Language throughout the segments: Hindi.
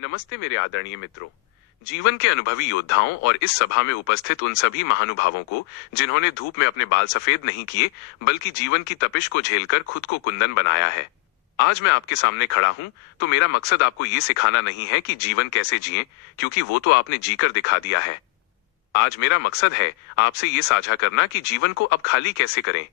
नमस्ते मेरे आदरणीय मित्रों। जीवन के अनुभवी योद्धाओं और इस सभा में उपस्थित उन सभी महानुभावों को जिन्होंने धूप में अपने बाल सफेद नहीं किए बल्कि जीवन की तपिश को झेलकर खुद को कुंदन बनाया है। आज मैं आपके सामने खड़ा हूं तो मेरा मकसद आपको ये सिखाना नहीं है कि जीवन कैसे जिएं, क्योंकि वो तो आपने जीकर दिखा दिया है। आज मेरा मकसद है आपसे ये साझा करना कि जीवन को अब खाली कैसे करें।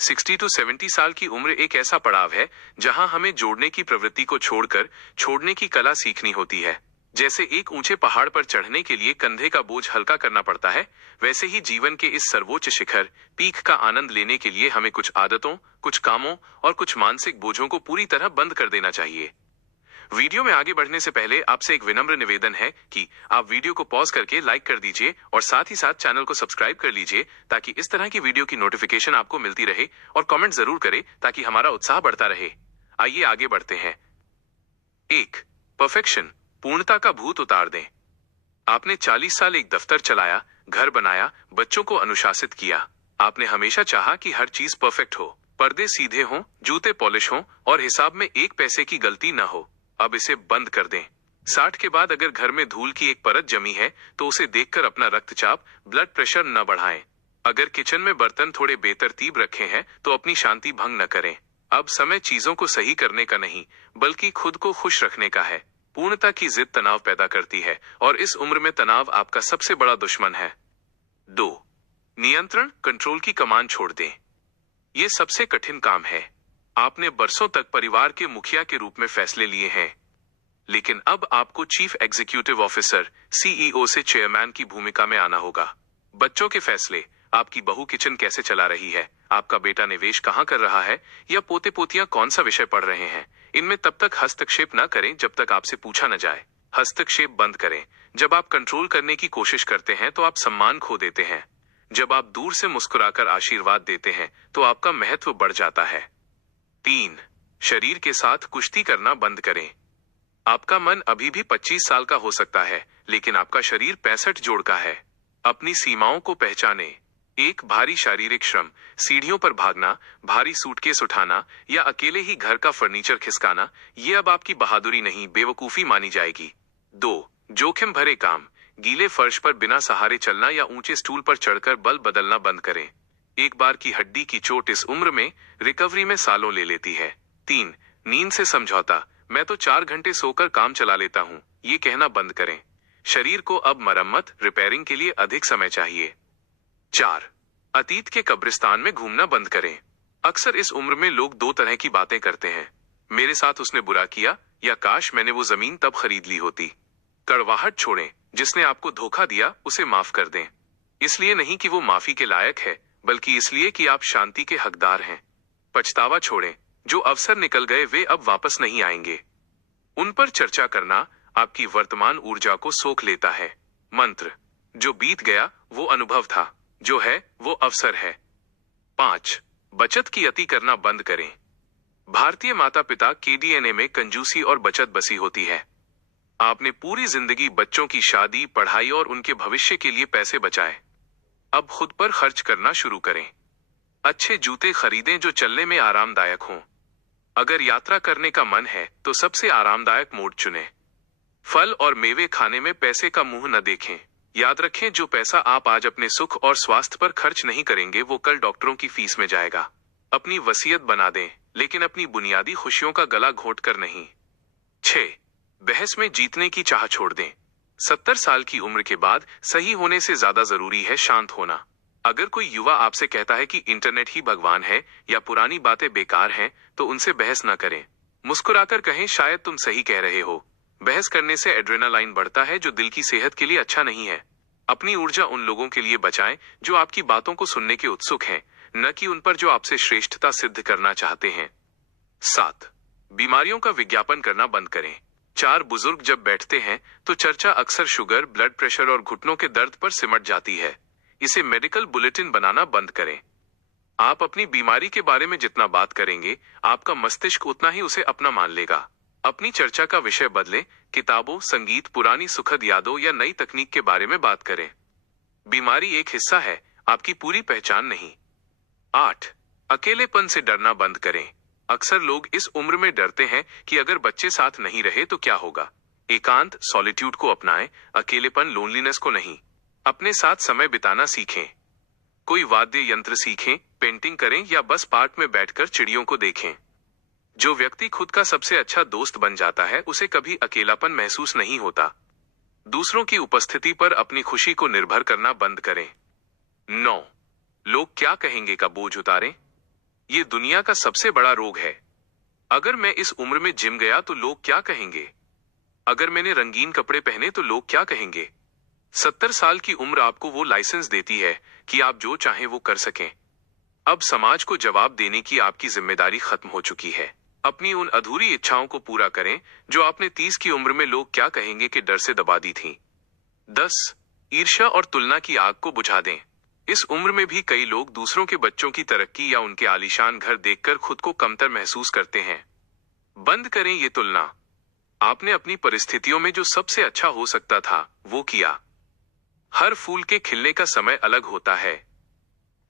60 to 70 साल की उम्र एक ऐसा पड़ाव है जहां हमें जोड़ने की प्रवृत्ति को छोड़कर छोड़ने की कला सीखनी होती है। जैसे एक ऊंचे पहाड़ पर चढ़ने के लिए कंधे का बोझ हल्का करना पड़ता है, वैसे ही जीवन के इस सर्वोच्च शिखर पीक का आनंद लेने के लिए हमें कुछ आदतों, कुछ कामों और कुछ मानसिक बोझों को पूरी तरह बंद कर देना चाहिए। वीडियो में आगे बढ़ने से पहले आपसे एक विनम्र निवेदन है कि आप वीडियो को पॉज करके लाइक कर दीजिए और साथ ही साथ चैनल को सब्सक्राइब कर लीजिए ताकि इस तरह की वीडियो की नोटिफिकेशन आपको मिलती रहे, और कमेंट जरूर करें ताकि हमारा उत्साह बढ़ता रहे। आइए आगे बढ़ते हैं। 1. परफेक्शन, पूर्णता का भूत उतार दें। आपने 40 साल एक दफ्तर चलाया, घर बनाया, बच्चों को अनुशासित किया। आपने हमेशा चाहा कि हर चीज परफेक्ट हो, पर्दे सीधे हों, जूते पॉलिश हों और हिसाब में एक पैसे की गलती न हो। अब इसे बंद कर दें। 60 के बाद अगर घर में धूल की एक परत जमी है तो उसे देखकर अपना रक्तचाप, ब्लड प्रेशर न बढ़ाएं। अगर किचन में बर्तन थोड़े बेतरतीब रखे हैं तो अपनी शांति भंग न करें। अब समय चीजों को सही करने का नहीं बल्कि खुद को खुश रखने का है। पूर्णता की जिद तनाव पैदा करती है और इस उम्र में तनाव आपका सबसे बड़ा दुश्मन है। 2. नियंत्रण, कंट्रोल की कमान छोड़ दें। ये सबसे कठिन काम है। आपने बरसों तक परिवार के मुखिया के रूप में फैसले लिए हैं, लेकिन अब आपको चीफ एग्जीक्यूटिव ऑफिसर सीईओ से चेयरमैन की भूमिका में आना होगा। बच्चों के फैसले, आपकी बहू किचन कैसे चला रही है, आपका बेटा निवेश कहाँ कर रहा है या पोते पोतियां कौन सा विषय पढ़ रहे हैं, इनमें तब तक हस्तक्षेप न करें जब तक आपसे पूछा न जाए। हस्तक्षेप बंद करें। जब आप कंट्रोल करने की कोशिश करते हैं तो आप सम्मान खो देते हैं। जब आप दूर से मुस्कुराकर आशीर्वाद देते हैं तो आपका महत्व बढ़ जाता है। 3. शरीर के साथ कुश्ती करना बंद करें। आपका मन अभी भी 25 साल का हो सकता है, लेकिन आपका शरीर 65 जोड़ का है। अपनी सीमाओं को पहचानें। एक भारी शारीरिक श्रम, सीढ़ियों पर भागना, भारी सूटकेस उठाना या अकेले ही घर का फर्नीचर खिसकाना, ये अब आपकी बहादुरी नहीं बेवकूफी मानी जाएगी। 2. जोखिम भरे काम, गीले फर्श पर बिना सहारे चलना या ऊंचे स्टूल पर चढ़कर बल बदलना बंद करें। एक बार की हड्डी की चोट इस उम्र में रिकवरी में सालों ले लेती है। 3. नींद से समझौता, मैं तो 4 घंटे सोकर काम चला लेता हूँ, ये कहना बंद करें। शरीर को अब मरम्मत, रिपेयरिंग के लिए अधिक समय चाहिए। 4. अतीत के कब्रिस्तान में घूमना बंद करें। अक्सर इस उम्र में लोग 2 तरह की बातें करते हैं। मेरे साथ उसने बुरा किया या काश मैंने वो जमीन तब खरीद ली होती। कड़वाहट छोड़ें। जिसने आपको धोखा दिया उसे माफ कर दें। इसलिए नहीं कि वो माफी के लायक है, बल्कि इसलिए कि आप शांति के हकदार हैं। पछतावा छोड़ें। जो अवसर निकल गए वे अब वापस नहीं आएंगे। उन पर चर्चा करना आपकी वर्तमान ऊर्जा को सोख लेता है। मंत्र, जो बीत गया वो अनुभव था, जो है वो अवसर है। 5. बचत की अति करना बंद करें। भारतीय माता पिता के डीएनए में कंजूसी और बचत बसी होती है। आपने पूरी जिंदगी बच्चों की शादी, पढ़ाई और उनके भविष्य के लिए पैसे बचाए। अब खुद पर खर्च करना शुरू करें। अच्छे जूते खरीदें जो चलने में आरामदायक हों। अगर यात्रा करने का मन है तो सबसे आरामदायक मोड चुनें। फल और मेवे खाने में पैसे का मुंह न देखें। याद रखें, जो पैसा आप आज अपने सुख और स्वास्थ्य पर खर्च नहीं करेंगे वो कल डॉक्टरों की फीस में जाएगा। अपनी वसीयत बना दें, लेकिन अपनी बुनियादी खुशियों का गला घोट कर नहीं। 6. बहस में जीतने की चाह छोड़ दें। 70 साल की उम्र के बाद सही होने से ज्यादा जरूरी है शांत होना। अगर कोई युवा आपसे कहता है कि इंटरनेट ही भगवान है या पुरानी बातें बेकार हैं, तो उनसे बहस न करें। मुस्कुराकर कहें, शायद तुम सही कह रहे हो। बहस करने से एड्रेनालाइन बढ़ता है जो दिल की सेहत के लिए अच्छा नहीं है। अपनी ऊर्जा उन लोगों के लिए बचाएं जो आपकी बातों को सुनने के उत्सुक हैं, न कि उन पर जो आपसे श्रेष्ठता सिद्ध करना चाहते हैं। 7. बीमारियों का विज्ञापन करना बंद करें। 4 बुजुर्ग जब बैठते हैं तो चर्चा अक्सर शुगर, ब्लड प्रेशर और घुटनों के दर्द पर सिमट जाती है। इसे मेडिकल बुलेटिन बनाना बंद करें। आप अपनी बीमारी के बारे में जितना बात करेंगे, आपका मस्तिष्क उतना ही उसे अपना मान लेगा। अपनी चर्चा का विषय बदलें। किताबों, संगीत, पुरानी सुखद यादों या नई तकनीक के बारे में बात करें। बीमारी एक हिस्सा है, आपकी पूरी पहचान नहीं। 8. अकेलेपन से डरना बंद करें। अक्सर लोग इस उम्र में डरते हैं कि अगर बच्चे साथ नहीं रहे तो क्या होगा। एकांत सॉलिट्यूड को अपनाएं, अकेलेपन लोनलीनेस को नहीं। अपने साथ समय बिताना सीखें। कोई वाद्य यंत्र सीखें, पेंटिंग करें या बस पार्क में बैठकर चिड़ियों को देखें। जो व्यक्ति खुद का सबसे अच्छा दोस्त बन जाता है उसे कभी अकेलापन महसूस नहीं होता। दूसरों की उपस्थिति पर अपनी खुशी को निर्भर करना बंद करें। 9. लोग क्या कहेंगे का बोझ उतारें। ये दुनिया का सबसे बड़ा रोग है। अगर मैं इस उम्र में जिम गया तो लोग क्या कहेंगे? अगर मैंने रंगीन कपड़े पहने तो लोग क्या कहेंगे? 70 साल की उम्र आपको वो लाइसेंस देती है कि आप जो चाहें वो कर सकें। अब समाज को जवाब देने की आपकी जिम्मेदारी खत्म हो चुकी है। अपनी उन अधूरी इच्छाओं को पूरा करें जो आपने 30 की उम्र में लोग क्या कहेंगे के डर से दबा दी थी। 10. ईर्ष्या और तुलना की आग को बुझा दें। इस उम्र में भी कई लोग दूसरों के बच्चों की तरक्की या उनके आलीशान घर देखकर खुद को कमतर महसूस करते हैं। बंद करें ये तुलना। आपने अपनी परिस्थितियों में जो सबसे अच्छा हो सकता था वो किया। हर फूल के खिलने का समय अलग होता है।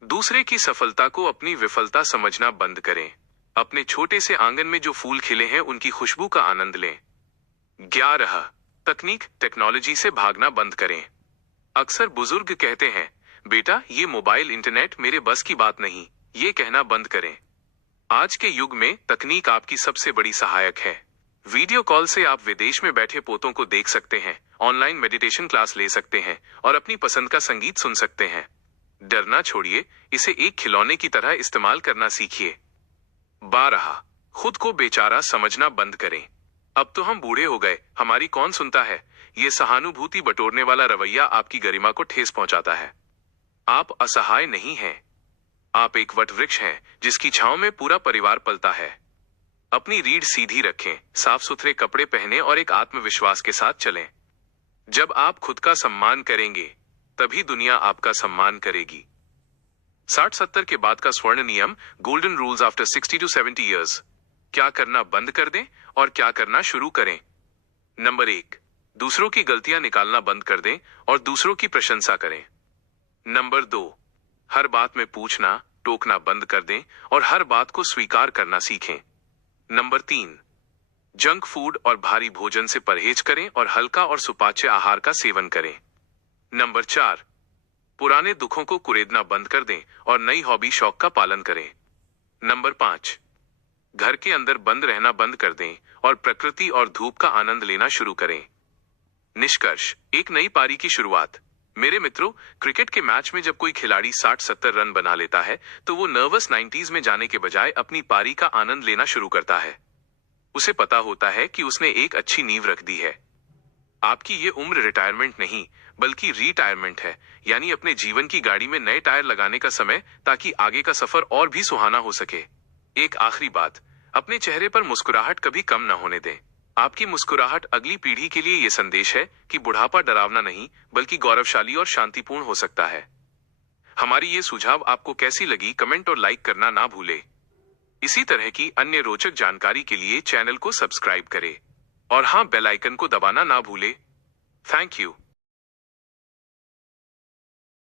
दूसरे की सफलता को अपनी विफलता समझना बंद करें। अपने छोटे से आंगन में जो फूल खिले हैं उनकी खुशबू का आनंद लें। 11. तकनीक टेक्नोलॉजी से भागना बंद करें। अक्सर बुजुर्ग कहते हैं, बेटा ये मोबाइल इंटरनेट मेरे बस की बात नहीं। ये कहना बंद करें। आज के युग में तकनीक आपकी सबसे बड़ी सहायक है। वीडियो कॉल से आप विदेश में बैठे पोतों को देख सकते हैं, ऑनलाइन मेडिटेशन क्लास ले सकते हैं और अपनी पसंद का संगीत सुन सकते हैं। डरना छोड़िए, इसे एक खिलौने की तरह इस्तेमाल करना सीखिए। 12. खुद को बेचारा समझना बंद करें। अब तो हम बूढ़े हो गए, हमारी कौन सुनता है। ये सहानुभूति बटोरने वाला रवैया आपकी गरिमा को ठेस पहुंचाता है। आप असहाय नहीं हैं। आप एक वट वृक्ष हैं जिसकी छांव में पूरा परिवार पलता है। अपनी रीढ़ सीधी रखें, साफ सुथरे कपड़े पहने और एक आत्मविश्वास के साथ चलें। जब आप खुद का सम्मान करेंगे तभी दुनिया आपका सम्मान करेगी। 60-70 के बाद का स्वर्ण नियम, golden rules after 60 to 70 years. क्या करना बंद कर दें और क्या करना शुरू करें। नंबर 1. दूसरों की गलतियां निकालना बंद कर दें और दूसरों की प्रशंसा करें। नंबर 2. हर बात में पूछना टोकना बंद कर दें और हर बात को स्वीकार करना सीखें। नंबर 3. जंक फूड और भारी भोजन से परहेज करें और हल्का और सुपाच्य आहार का सेवन करें। नंबर 4. पुराने दुखों को कुरेदना बंद कर दें और नई हॉबी शौक का पालन करें। नंबर 5. घर के अंदर बंद रहना बंद कर दें और प्रकृति और धूप का आनंद लेना शुरू करें। निष्कर्ष, एक नई पारी की शुरुआत। मेरे मित्रों, क्रिकेट के मैच में जब कोई खिलाड़ी 60-70 रन बना लेता है तो वो नर्वस 90s में जाने के बजाय अपनी पारी का आनंद लेना शुरू करता है। उसे पता होता है कि उसने एक अच्छी नींव रख दी है। आपकी ये उम्र रिटायरमेंट नहीं बल्कि रिटायरमेंट है, यानी अपने जीवन की गाड़ी में नए टायर लगाने का समय, ताकि आगे का सफर और भी सुहाना हो सके। एक आखिरी बात, अपने चेहरे पर मुस्कुराहट कभी कम न होने दें। आपकी मुस्कुराहट अगली पीढ़ी के लिए ये संदेश है कि बुढ़ापा डरावना नहीं बल्कि गौरवशाली और शांतिपूर्ण हो सकता है। हमारी ये सुझाव आपको कैसी लगी, कमेंट और लाइक करना ना भूले। इसी तरह की अन्य रोचक जानकारी के लिए चैनल को सब्सक्राइब करें और हाँ, बेल आइकन को दबाना ना भूले। Thank you.